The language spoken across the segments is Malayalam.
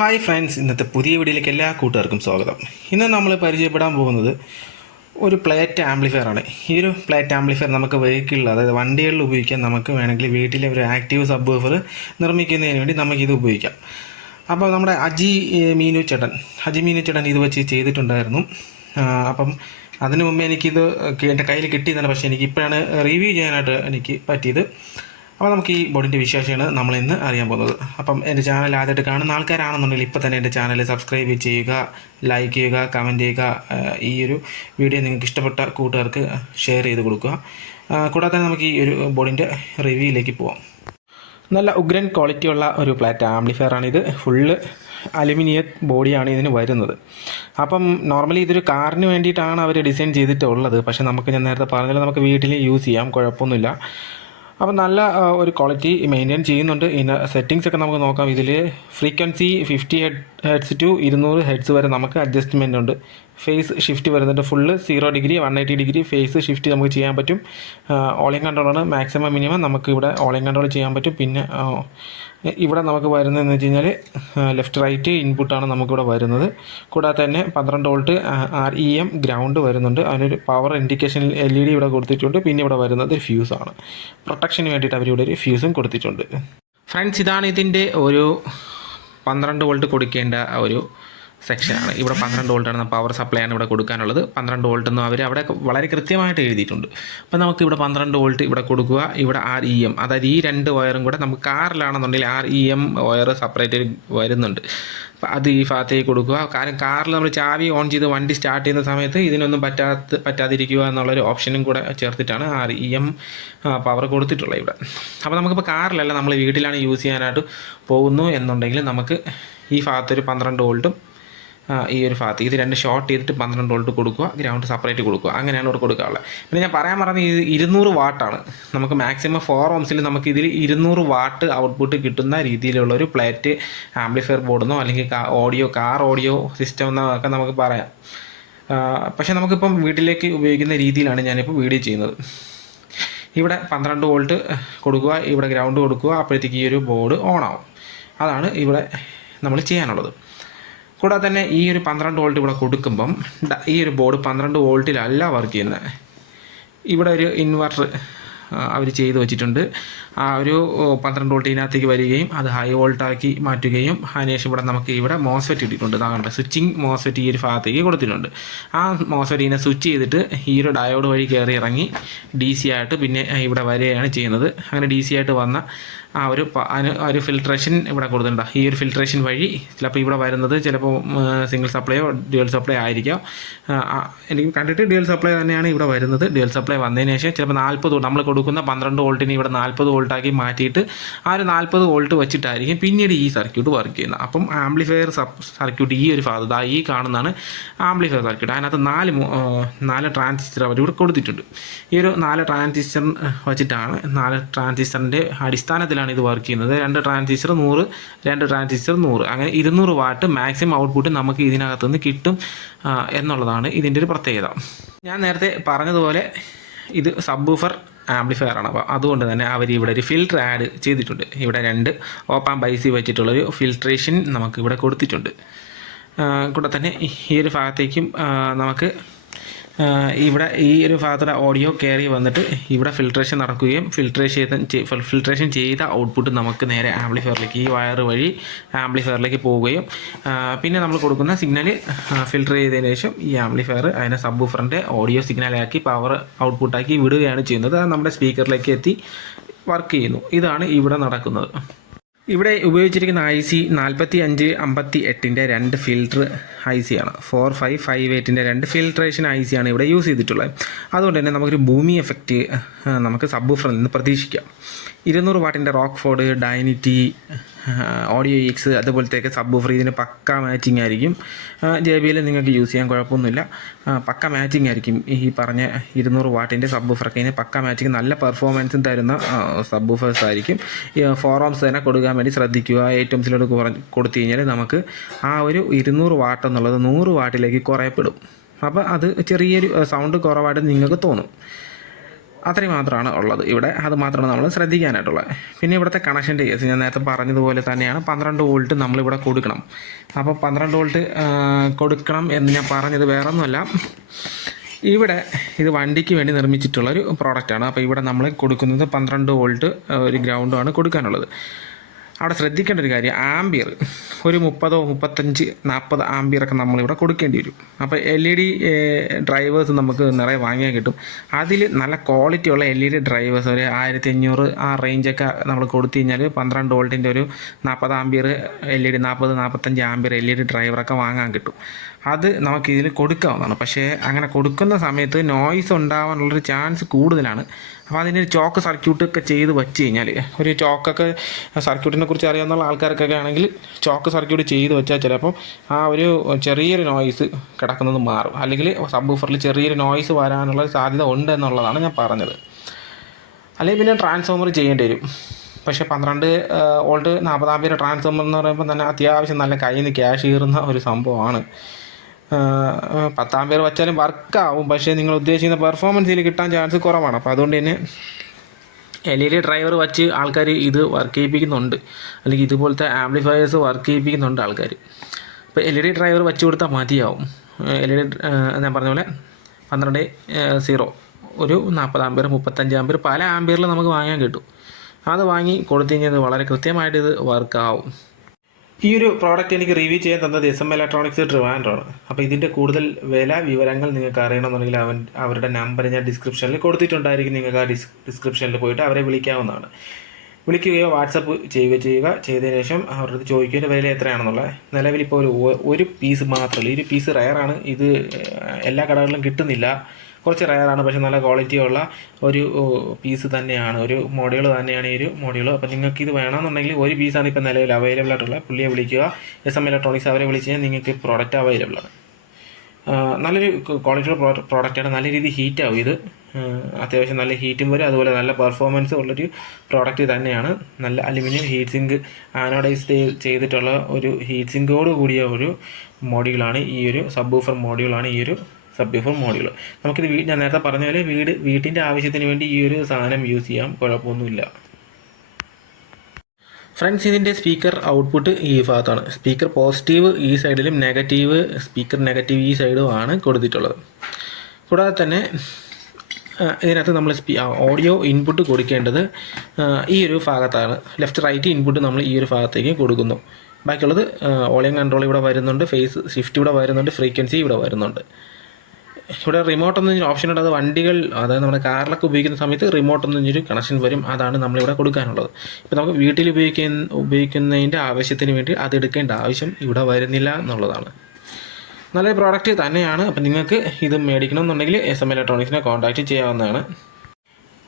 ഹായ് ഫ്രണ്ട്സ്, ഇന്നത്തെ പുതിയ വീഡിയോയിലേക്ക് എല്ലാ കൂട്ടുകാർക്കും സ്വാഗതം. ഇന്ന് നമ്മൾ പരിചയപ്പെടാൻ പോകുന്നത് ഒരു പ്ലേറ്റ് ആംപ്ലിഫയർ ആണ്. ഈ ഒരു പ്ലേറ്റ് ആംപ്ലിഫയർ നമുക്ക് വെഹിക്കിളിൽ, അതായത് വണ്ടികളിൽ ഉപയോഗിക്കാൻ, നമുക്ക് വേണമെങ്കിൽ വീട്ടിലെ ഒരു ആക്റ്റീവ് സബ് വൂഫർ നിർമ്മിക്കുന്നതിന് വേണ്ടി നമുക്കിത് ഉപയോഗിക്കാം. അപ്പോൾ നമ്മുടെ അജി മീനു ചേട്ടൻ ഇത് വെച്ച് ചെയ്തിട്ടുണ്ടായിരുന്നു. അപ്പം അതിനു മുമ്പേ എനിക്കിത് എൻ്റെ കയ്യിൽ കിട്ടിയതാണ്, പക്ഷേ എനിക്കിപ്പോഴാണ് റിവ്യൂ ചെയ്യാനായിട്ട് എനിക്ക് പറ്റിയത്. അപ്പോൾ നമുക്ക് ഈ ബോർഡിൻ്റെ വിശേഷമാണ് നമ്മളിന്ന് അറിയാൻ പോകുന്നത്. അപ്പം എൻ്റെ ചാനൽ ആദ്യമായിട്ട് കാണുന്ന ആൾക്കാരാണെന്നുണ്ടെങ്കിൽ ഇപ്പോൾ തന്നെ എൻ്റെ ചാനൽ സബ്സ്ക്രൈബ് ചെയ്യുക, ലൈക്ക് ചെയ്യുക, കമൻറ്റ് ചെയ്യുക. ഈ ഒരു വീഡിയോ നിങ്ങൾക്ക് ഇഷ്ടപ്പെട്ട കൂട്ടുകാർക്ക് ഷെയർ ചെയ്ത് കൊടുക്കുക. കൂടാതെ തന്നെ നമുക്ക് ഈ ഒരു ബോർഡിൻ്റെ റിവ്യൂയിലേക്ക് പോവാം. നല്ല ഉഗ്രൻ ക്വാളിറ്റിയുള്ള ഒരു പ്ലേറ്റ് ആംപ്ലിഫയറാണിത്. ഫുള്ള് അലുമിനിയം ബോഡിയാണ് ഇതിന് വരുന്നത്. അപ്പം നോർമലി ഇതൊരു കാറിന് വേണ്ടിയിട്ടാണ് അവർ ഡിസൈൻ ചെയ്തിട്ടുള്ളത്. പക്ഷേ ഞാൻ നേരത്തെ പറഞ്ഞാൽ നമുക്ക് വീട്ടിൽ യൂസ് ചെയ്യാം, കുഴപ്പമൊന്നുമില്ല. അപ്പം നല്ല ഒരു ക്വാളിറ്റി മെയിൻറ്റെയിൻ ചെയ്യുന്നുണ്ട്. ഇതിൻ്റെ സെറ്റിങ്സ് ഒക്കെ നമുക്ക് നോക്കാം. ഇതിൽ ഫ്രീക്വൻസി 50 ഹെഡ്സ് ടു 200 ഹെഡ്സ് വരെ നമുക്ക് അഡ്ജസ്റ്റ്മെൻ്റ് ഉണ്ട്. ഫേസ് ഷിഫ്റ്റ് വരുന്നുണ്ട്. Full 0 degree 180 degree phase shift നമുക്ക് ചെയ്യാൻ പറ്റും. ഓളിംഗ് കൺട്രോളാണ്. മാക്സിമം മിനിമം നമുക്ക് ഇവിടെ ഓളിംഗ് കൺട്രോൾ ചെയ്യാൻ പറ്റും. പിന്നെ ഇവിടെ നമുക്ക് വരുന്നതെന്ന് വെച്ച് കഴിഞ്ഞാൽ ലെഫ്റ്റ് റൈറ്റ് ഇൻപുട്ടാണ് നമുക്കിവിടെ വരുന്നത്. കൂടാതെ തന്നെ 12 വോൾട്ട് REM ഗ്രൗണ്ട് വരുന്നുണ്ട്. അതിനൊരു പവർ ഇൻഡിക്കേഷൻ LED ഇവിടെ കൊടുത്തിട്ടുണ്ട്. പിന്നെ ഇവിടെ വരുന്നത് ഫ്യൂസാണ്. പ്രൊട്ടക്ഷന് വേണ്ടിയിട്ട് അവരിവിടെ ഒരു ഫ്യൂസും കൊടുത്തിട്ടുണ്ട്. ഫ്രണ്ട്സ്, ഇതാണ് ഇതിൻ്റെ ഒരു 12 വോൾട്ട് കൊടുക്കേണ്ട ഒരു സെക്ഷനാണ്. ഇവിടെ 12 വോൾട്ടാണ് പവർ സപ്ലൈ ആണ് ഇവിടെ കൊടുക്കാനുള്ളത്. 12 വോൾട്ട് എന്ന് അവർ അവിടെ വളരെ കൃത്യമായിട്ട് എഴുതിയിട്ടുണ്ട്. അപ്പോൾ നമുക്ക് ഇവിടെ 12 വോൾട്ട് ഇവിടെ കൊടുക്കുക. ഇവിടെ REM, അതായത് ഈ 2 വയറും കൂടെ നമുക്ക് കാറിലാണെന്നുണ്ടെങ്കിൽ REM വയർ സെപ്പറേറ്റ് വരുന്നുണ്ട്. അപ്പോൾ അത് ഈ ഭാഗത്തേക്ക് കൊടുക്കുക. കാരണം കാറിൽ നമ്മൾ ചാവി ഓൺ ചെയ്ത് വണ്ടി സ്റ്റാർട്ട് ചെയ്യുന്ന സമയത്ത് ഇതിനൊന്നും പറ്റാതിരിക്കുക എന്നുള്ളൊരു ഓപ്ഷനും കൂടെ ചേർത്തിട്ടാണ് REM പവർ കൊടുത്തിട്ടുള്ളത് ഇവിടെ. അപ്പോൾ നമുക്കിപ്പോൾ കാറിലല്ല, നമ്മൾ വീട്ടിലാണ് യൂസ് ചെയ്യാനായിട്ട് പോകുന്നു എന്നുണ്ടെങ്കിൽ നമുക്ക് ഈ ഭാഗത്തൊരു 12 വോൾട്ടും ഈ ഒരു ഭാഗത്ത് ഇത് 2 ഷോർട്ട് ചെയ്തിട്ട് 12 വോൾട്ട് കൊടുക്കുക, ഗ്രൗണ്ട് സെപ്പറേറ്റ് കൊടുക്കുക. അങ്ങനെയാണ് ഇവിടെ കൊടുക്കാറുള്ളത്. പിന്നെ ഞാൻ പറയാൻ പറഞ്ഞത് ഇത് 200 വാട്ടാണ്. നമുക്ക് മാക്സിമം 4 ohmസിൽ നമുക്ക് ഇതിൽ 200 വാട്ട് ഔട്ട്പുട്ട് കിട്ടുന്ന രീതിയിലുള്ള ഒരു പ്ലേറ്റ് ആംപ്ലിഫയർ ബോർഡെന്നോ അല്ലെങ്കിൽ കാർ ഓഡിയോ സിസ്റ്റം എന്നൊക്കെ നമുക്ക് പറയാം. പക്ഷേ നമുക്കിപ്പം വീട്ടിലേക്ക് ഉപയോഗിക്കുന്ന രീതിയിലാണ് ഞാനിപ്പോൾ വീഡിയോ ചെയ്യുന്നത്. ഇവിടെ 12 വോൾട്ട് കൊടുക്കുക, ഇവിടെ ഗ്രൗണ്ട് കൊടുക്കുക. അപ്പോഴത്തേക്ക് ഈ ഒരു ബോർഡ് ഓൺ ആവും. അതാണ് ഇവിടെ നമ്മൾ ചെയ്യാനുള്ളത്. കൂടാതെ തന്നെ ഈ ഒരു 12 വോൾട്ട് ഇവിടെ കൊടുക്കുമ്പം ഈ ഒരു ബോർഡ് 12 വോൾട്ടിലല്ല വർക്ക് ചെയ്യുന്നത്. ഇവിടെ ഒരു ഇൻവെർട്ടർ അവർ ചെയ്ത് വെച്ചിട്ടുണ്ട്. ആ ഒരു 12 വോൾട്ട് ഇതിനകത്തേക്ക് വരികയും അത് ഹൈ വോൾട്ടാക്കി മാറ്റുകയും അതിനുശേഷം ഇവിടെ മോസ്ഫെറ്റ് ഇട്ടിട്ടുണ്ട്. അതാകണ്ട സ്വിച്ചിങ് മോസ്ഫെറ്റ് ഈ ഒരു ഭാഗത്തേക്ക് കൊടുത്തിട്ടുണ്ട്. ആ മോസ്ഫെറ്റ് ഇതിനെ സ്വിച്ച് ചെയ്തിട്ട് ഈ ഒരു ഡയോഡ് വഴി കയറി ഇറങ്ങി DC ആയിട്ട് പിന്നെ ഇവിടെ വരികയാണ് ചെയ്യുന്നത്. അങ്ങനെ DC ആയിട്ട് വന്ന ആ ഒരു ഫിൽട്രേഷൻ ഇവിടെ കൊടുത്തിട്ടുണ്ട്. ഈ ഒരു ഫിൽട്രേഷൻ വഴി ചിലപ്പോൾ ഇവിടെ വരുന്നത് ചിലപ്പോൾ സിംഗിൾ സപ്ലൈയോ ഡ്യുവൽ സപ്ലൈ ആയിരിക്കാം. എനിക്ക് കണ്ടിട്ട് ഡ്യുവൽ സപ്ലൈ തന്നെയാണ് ഇവിടെ വരുന്നത്. ഡ്യുവൽ സപ്ലൈ വന്നതിന് ശേഷം ചിലപ്പോൾ 40 നമ്മൾ കൊടുക്കുന്ന 12 വോൾട്ടിന് ഇവിടെ 40 വോൾട്ടാക്കി മാറ്റിയിട്ട് ആ ഒരു 40 വോൾട്ട് വെച്ചിട്ടായിരിക്കും പിന്നീട് ഈ സർക്യൂട്ട് വർക്ക് ചെയ്യുന്നത്. അപ്പം ആംപ്ലിഫയർ സർക്യൂട്ട് ഈ ഒരു ഭാഗത്ത് ഈ കാണുന്നതാണ് ആംപ്ലിഫയർ സർക്യൂട്ട്. അതിനകത്ത് 4 ട്രാൻസിസ്റ്റർ അവർ ഇവിടെ കൊടുത്തിട്ടുണ്ട്. ഈ ഒരു 4 ട്രാൻസിസ്റ്റർ വെച്ചിട്ടാണ് 4 ട്രാൻസിസ്റ്ററിൻ്റെ അടിസ്ഥാനത്തിൽ ഇത് വർക്ക് ചെയ്യുന്നത്. 2 ട്രാൻസിസ്റ്റർ 100, 2 ട്രാൻസിസ്റ്റർ 100, അങ്ങനെ 200 വാട്ട് മാക്സിമം ഔട്ട്പുട്ട് നമുക്ക് ഇതിനകത്തുനിന്ന് കിട്ടും എന്നുള്ളതാണ് ഇതിൻ്റെ ഒരു പ്രത്യേകത. ഞാൻ നേരത്തെ പറഞ്ഞതുപോലെ ഇത് സബ് വൂഫർ ആംപ്ലിഫയർ ആണ്. അപ്പോൾ അതുകൊണ്ട് തന്നെ അവർ ഇവിടെ ഒരു ഫിൽറ്റർ ആഡ് ചെയ്തിട്ടുണ്ട്. ഇവിടെ 2 ഓപ്പ് IC വെച്ചിട്ടുള്ളൊരു ഫിൽട്രേഷൻ നമുക്ക് ഇവിടെ കൊടുത്തിട്ടുണ്ട്. കൂടെ തന്നെ ഈ ഒരു ഭാഗത്തേക്കും നമുക്ക് ഇവിടെ ഈ ഒരു ഭാഗത്തുള്ള ഓഡിയോ കയറി വന്നിട്ട് ഇവിടെ ഫിൽട്രേഷൻ നടക്കുകയും ഫിൽട്രേഷൻ ചെയ്ത ഔട്ട്പുട്ട് നമുക്ക് നേരെ ആംപ്ലിഫയറിലേക്ക് ഈ വയർ വഴി ആംപ്ലിഫയറിലേക്ക് പോവുകയും പിന്നെ നമ്മൾ കൊടുക്കുന്ന സിഗ്നൽ ഫിൽട്ടർ ചെയ്തതിന് ശേഷം ഈ ആംപ്ലിഫയർ അതിനെ സബ് വൂഫറിൻ്റെ ഓഡിയോ സിഗ്നലാക്കി പവർ ഔട്ട്പുട്ടാക്കി വിടുകയാണ് ചെയ്യുന്നത്. അത് നമ്മുടെ സ്പീക്കറിലേക്ക് എത്തി വർക്ക് ചെയ്യുന്നു. ഇതാണ് ഇവിടെ നടക്കുന്നത്. ഇവിടെ ഉപയോഗിച്ചിരിക്കുന്ന IC 4558-ൻ്റെ 2 ഫിൽറ്റർ IC ആണ്. 4558-ൻ്റെ 2 ഫിൽട്രേഷൻ IC ആണ് ഇവിടെ യൂസ് ചെയ്തിട്ടുള്ളത്. അതുകൊണ്ട് തന്നെ നമുക്കൊരു ഭൂമി എഫക്റ്റ് നമുക്ക് സബ് വൂഫറിൽ നിന്ന് പ്രതീക്ഷിക്കാം. 200 വാട്ടിൻ്റെ Rockford, ഡൈനിറ്റി, audio EX അതുപോലത്തെയൊക്കെ sub woofer ഇതിന് പക്ക മാച്ചിങ് ആയിരിക്കും. JBL നിങ്ങൾക്ക് യൂസ് ചെയ്യാൻ കുഴപ്പമൊന്നുമില്ല. പക്ക മാച്ചിങ് ആയിരിക്കും. ഈ പറഞ്ഞ 200 വാട്ടിൻ്റെ സബ് വൂഫറൊക്കെ ഇതിന് പക്ക മാച്ചിങ് നല്ല പെർഫോമൻസും തരുന്ന സബ് വൂഫേഴ്സ് ആയിരിക്കും. 4 ohms തന്നെ കൊടുക്കാൻ വേണ്ടി ശ്രദ്ധിക്കുക. 8 ohmസിലോട്ട് കൊടുത്തു കഴിഞ്ഞാൽ നമുക്ക് ആ ഒരു 200 വാട്ട് എന്നുള്ളത് 100 വാട്ടിലേക്ക് കുറയപ്പെടും. അപ്പോൾ അത് ചെറിയൊരു സൗണ്ട് കുറവായിട്ട് നിങ്ങൾക്ക് തോന്നും. അത്രയും മാത്രമാണ് ഉള്ളത് ഇവിടെ. അത് മാത്രമാണ് നമ്മൾ ശ്രദ്ധിക്കാനായിട്ടുള്ളത്. പിന്നെ ഇവിടുത്തെ കണക്ഷൻ്റെ കേസ് ഞാൻ നേരത്തെ പറഞ്ഞതുപോലെ തന്നെയാണ് 12 വോൾട്ട് നമ്മളിവിടെ കൊടുക്കണം. അപ്പോൾ 12 വോൾട്ട് കൊടുക്കണം എന്ന് ഞാൻ പറഞ്ഞത് വേറൊന്നുമല്ല, ഇവിടെ ഇത് വണ്ടിക്ക് വേണ്ടി നിർമ്മിച്ചിട്ടുള്ളൊരു പ്രോഡക്റ്റാണ്. അപ്പോൾ ഇവിടെ നമ്മൾ കൊടുക്കുന്നത് 12 വോൾട്ട് ഒരു ഗ്രൗണ്ടാണ് കൊടുക്കാനുള്ളത്. അവിടെ ശ്രദ്ധിക്കേണ്ട ഒരു കാര്യം, ആംബിയർ ഒരു 30, 35, 40 ആംബിയറൊക്കെ നമ്മളിവിടെ കൊടുക്കേണ്ടി വരും. അപ്പോൾ LED ഡ്രൈവേഴ്സ് നമുക്ക് നിറയെ വാങ്ങിയാൽ കിട്ടും. അതിൽ നല്ല ക്വാളിറ്റിയുള്ള LED ഡ്രൈവേഴ്സ് ഒരു 1500 ആ റേഞ്ചൊക്കെ നമ്മൾ കൊടുത്തു കഴിഞ്ഞാൽ 12 വോൾട്ടിൻ്റെ ഒരു 40 ആംബിയർ LED, 40, 45 ആംബിയർ LED ഡ്രൈവറൊക്കെ വാങ്ങാൻ കിട്ടും. അത് നമുക്കിതിൽ കൊടുക്കാവുന്നതാണ്. പക്ഷേ അങ്ങനെ കൊടുക്കുന്ന സമയത്ത് നോയ്സ് ഉണ്ടാവാനുള്ളൊരു ചാൻസ് കൂടുതലാണ്. അപ്പോൾ അതിൻ്റെ ചോക്ക് സർക്യൂട്ടൊക്കെ ചെയ്ത് വെച്ച് കഴിഞ്ഞാൽ, ഒരു ചോക്കൊക്കെ സർക്യൂട്ടിനെ കുറിച്ച് അറിയാവുന്ന ആൾക്കാർക്കൊക്കെ ആണെങ്കിൽ ചോക്ക് സർക്യൂട്ട് ചെയ്ത് വെച്ചാൽ ചിലപ്പോൾ ആ ഒരു ചെറിയൊരു നോയ്സ് കിടക്കുന്നത് മാറും. അല്ലെങ്കിൽ സബ് ഊഫറിൽ ചെറിയൊരു നോയ്സ് വരാനുള്ള സാധ്യത ഉണ്ട് എന്നുള്ളതാണ് ഞാൻ പറഞ്ഞത്. അല്ലെങ്കിൽ പിന്നെ ട്രാൻസ്ഫോമർ ചെയ്യേണ്ടി വരും. പക്ഷേ 12 വോൾട്ട് 40 ആംപിയർ ട്രാൻസ്ഫോമർ എന്ന് പറയുമ്പോൾ തന്നെ അത്യാവശ്യം നല്ല കയ്യിൽ നിന്ന് ക്യാഷ് കയറുന്ന ഒരു സംഭവമാണ്. 10 ആംപിയർ വെച്ചാലും വർക്കാവും, പക്ഷേ നിങ്ങൾ ഉദ്ദേശിക്കുന്ന പെർഫോമൻസിൽ കിട്ടാൻ ചാൻസ് കുറവാണ്. അപ്പോൾ അതുകൊണ്ട് തന്നെ LED ഡ്രൈവർ വച്ച് ആൾക്കാർ ഇത് വർക്ക് ചെയ്യിപ്പിക്കുന്നുണ്ട്, അല്ലെങ്കിൽ ഇതുപോലത്തെ ആംപ്ലിഫയേഴ്സ് വർക്ക് ചെയ്യിപ്പിക്കുന്നുണ്ട് ആൾക്കാർ. ഇപ്പോൾ LED ഡ്രൈവർ വെച്ച് കൊടുത്താൽ മതിയാവും. LED ഞാൻ പറഞ്ഞ പോലെ 12.0 ഒരു 40 ആംപിയർ, 35 ആംപിയർ, പല ആംപിയറിൽ നമുക്ക് വാങ്ങാൻ കിട്ടും. അത് വാങ്ങി കൊടുത്തു കഴിഞ്ഞാൽ വളരെ കൃത്യമായിട്ട് ഇത് വർക്കാവും. ഈ ഒരു പ്രോഡക്റ്റ് എനിക്ക് റിവ്യൂ ചെയ്യാൻ തന്നത് SM ഇലക്ട്രോണിക്സ് ട്രിവാൻഡ്രമാണ്. അപ്പോൾ ഇതിൻ്റെ കൂടുതൽ വില വിവരങ്ങൾ നിങ്ങൾക്ക് അറിയണമെന്നുണ്ടെങ്കിൽ അവരുടെ നമ്പർ ഞാൻ ഡിസ്ക്രിപ്ഷനിൽ കൊടുത്തിട്ടുണ്ടായിരിക്കും. നിങ്ങൾക്ക് ആ ഡിസ്ക്രിപ്ഷനിൽ പോയിട്ട് അവരെ വിളിക്കാവുന്നതാണ്. വിളിക്കുകയോ വാട്സപ്പ് ചെയ്യുക. ചെയ്തതിന് ശേഷം അവരുടെ ചോദിക്കുകയോ വില എത്രയാണെന്നുള്ളത്. നിലവിലിപ്പോൾ ഒരു പീസ് മാത്രമല്ല, ഈ ഒരു പീസ് റയറാണ്. ഇത് എല്ലാ കടകളിലും കിട്ടുന്നില്ല, കുറച്ച് റയറാണ്. പക്ഷേ നല്ല ക്വാളിറ്റിയുള്ള ഒരു പീസ് തന്നെയാണ്, ഒരു മോഡ്യൂൾ തന്നെയാണ് ഈ ഒരു മോഡ്യൂൾ. അപ്പോൾ നിങ്ങൾക്ക് ഇത് വേണമെന്നുണ്ടെങ്കിൽ ഒരു പീസാണ് ഇപ്പോൾ നിലവിൽ അവൈലബിൾ ആയിട്ടുള്ളത്. പുള്ളിയെ വിളിക്കുക, SM ഇലക്ട്രോണിക്സ്, അവരെ വിളിച്ച് കഴിഞ്ഞാൽ നിങ്ങൾക്ക് പ്രോഡക്റ്റ് അവൈലബിൾ ആണ്. നല്ലൊരു ക്വാളിറ്റിയുള്ള പ്രോഡക്റ്റാണ്. നല്ല രീതിയിൽ ഹീറ്റാവും ഇത്. അത്യാവശ്യം നല്ല ഹീറ്റും വരും, അതുപോലെ നല്ല പെർഫോമൻസ് ഉള്ളൊരു പ്രോഡക്റ്റ് തന്നെയാണ്. നല്ല അലുമിനിയം ഹീറ്റ് സിങ്ക് ആനോഡൈസ് ചെയ്തിട്ടുള്ള ഒരു ഹീറ്റ് സിങ്കോട് കൂടിയ ഒരു മോഡ്യൂളാണ് ഈ ഒരു സബ് ഊഫർ മോഡ്യൂളാണ് ഈ ഒരു സബ് ഊഫർ മോഡ്യൂൾ. നമുക്കിത് ഞാൻ നേരത്തെ പറഞ്ഞ പോലെ വീട്ടിൻ്റെ ആവശ്യത്തിന് വേണ്ടി ഈ ഒരു സാധനം യൂസ് ചെയ്യാം, കുഴപ്പമൊന്നുമില്ല. ഫ്രണ്ട്സ്, ഇതിൻ്റെ സ്പീക്കർ ഔട്ട്പുട്ട് ഈ ഭാഗത്താണ്. സ്പീക്കർ പോസിറ്റീവ് ഈ സൈഡിലും സ്പീക്കർ നെഗറ്റീവ് ഈ സൈഡുമാണ് കൊടുത്തിട്ടുള്ളത്. കൂടാതെ തന്നെ ഇതിനകത്ത് നമ്മൾ ഓഡിയോ ഇൻപുട്ട് കൊടുക്കേണ്ടത് ഈ ഒരു ഭാഗത്താണ്. ലെഫ്റ്റ് റൈറ്റ് ഇൻപുട്ട് നമ്മൾ ഈ ഒരു ഭാഗത്തേക്ക് കൊടുക്കുന്നു. ബാക്കിയുള്ളത് വോളിയം കൺട്രോൾ ഇവിടെ വരുന്നുണ്ട്, ഫേസ് ഷിഫ്റ്റ് ഇവിടെ വരുന്നുണ്ട്, ഫ്രീക്വൻസി ഇവിടെ വരുന്നുണ്ട്. ഇവിടെ റിമോട്ട് എന്നൊരു ഓപ്ഷൻ ഉണ്ട്. അത് വണ്ടികൾ, അതായത് നമ്മുടെ കാറിലൊക്കെ ഉപയോഗിക്കുന്ന സമയത്ത് റിമോട്ട് എന്നൊരു കണക്ഷൻ വരും. അതാണ് നമ്മളിവിടെ കൊടുക്കാനുള്ളത്. ഇപ്പോൾ നമുക്ക് വീട്ടിൽ ഉപയോഗിക്കുന്നതിൻ്റെ ആവശ്യത്തിന് വേണ്ടി അത് എടുക്കേണ്ട ആവശ്യം ഇവിടെ വരുന്നില്ല എന്നുള്ളതാണ്. നല്ലൊരു പ്രോഡക്റ്റ് തന്നെയാണ്. അപ്പം നിങ്ങൾക്ക് ഇത് മേടിക്കണമെന്നുണ്ടെങ്കിൽ SM ഇലക്ട്രോണിക്സിനെ കോൺടാക്റ്റ് ചെയ്യാവുന്നതാണ്.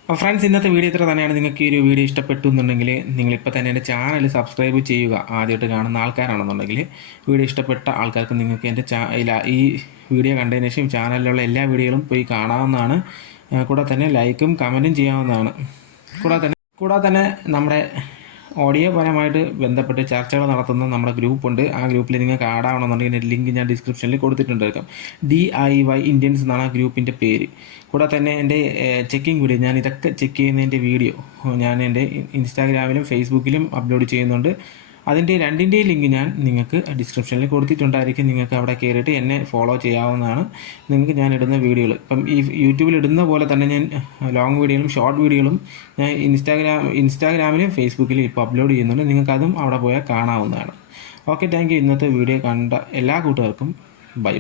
അപ്പോൾ ഫ്രണ്ട്സ്, ഇന്നത്തെ വീഡിയോ ഇത്ര തന്നെയാണ്. നിങ്ങൾക്ക് ഈ ഒരു വീഡിയോ ഇഷ്ടപ്പെട്ടു എന്നുണ്ടെങ്കിൽ നിങ്ങളിപ്പോൾ തന്നെ എൻ്റെ ചാനൽ സബ്സ്ക്രൈബ് ചെയ്യുക. ആദ്യമായിട്ട് കാണുന്ന ആൾക്കാരാണെന്നുണ്ടെങ്കിൽ വീഡിയോ ഇഷ്ടപ്പെട്ട ആൾക്കാർക്ക് നിങ്ങൾക്ക് എൻ്റെ ഈ വീഡിയോ കണ്ടതിന് ശേഷം ചാനലിലുള്ള എല്ലാ വീഡിയോകളും പോയി കാണാവുന്നതാണ്. കൂടാതെ തന്നെ ലൈക്കും കമൻറ്റും ചെയ്യാവുന്നതാണ്. കൂടാതെ തന്നെ നമ്മുടെ ഓഡിയോ പരമായിട്ട് ബന്ധപ്പെട്ട് ചർച്ചകൾ നടത്തുന്ന നമ്മുടെ ഗ്രൂപ്പുണ്ട്. ആ ഗ്രൂപ്പിൽ നിങ്ങൾക്ക് ആഡ് ആവണമെന്നുണ്ടെങ്കിൽ എൻ്റെ ലിങ്ക് ഞാൻ ഡിസ്ക്രിപ്ഷനിൽ കൊടുത്തിട്ടുണ്ടായിരിക്കും. DIY ഇന്ത്യൻസ് എന്നാണ് ആ ഗ്രൂപ്പിൻ്റെ പേര്. കൂടാതെ തന്നെ എൻ്റെ ചെക്കിംഗ് വീഡിയോ, ഞാൻ ഇതൊക്കെ ചെക്ക് ചെയ്യുന്നതിൻ്റെ വീഡിയോ ഞാൻ എൻ്റെ ഇൻസ്റ്റാഗ്രാമിലും ഫേസ്ബുക്കിലും അപ്ലോഡ് ചെയ്യുന്നുണ്ട്. അതിൻ്റെ രണ്ടിൻ്റെയും ലിങ്ക് ഞാൻ നിങ്ങൾക്ക് ഡിസ്ക്രിപ്ഷനിൽ കൊടുത്തിട്ടുണ്ടായിരിക്കും. നിങ്ങൾക്ക് അവിടെ കയറിയിട്ട് എന്നെ ഫോളോ ചെയ്യാവുന്നതാണ്. നിങ്ങൾക്ക് ഞാൻ ഇടുന്ന വീഡിയോകൾ ഇപ്പം ഈ യൂട്യൂബിൽ ഇടുന്ന പോലെ തന്നെ ഞാൻ ലോങ് വീഡിയോകളും ഷോർട്ട് വീഡിയോകളും ഞാൻ ഇൻസ്റ്റാഗ്രാമിലും ഫേസ്ബുക്കിലും ഇപ്പോൾ അപ്ലോഡ് ചെയ്യുന്നുണ്ട്. നിങ്ങൾക്കതും അവിടെ പോയാൽ കാണാവുന്നതാണ്. Okay, thank you. ഇന്നത്തെ വീഡിയോ കണ്ട എല്ലാ കൂട്ടുകാർക്കും ബൈ.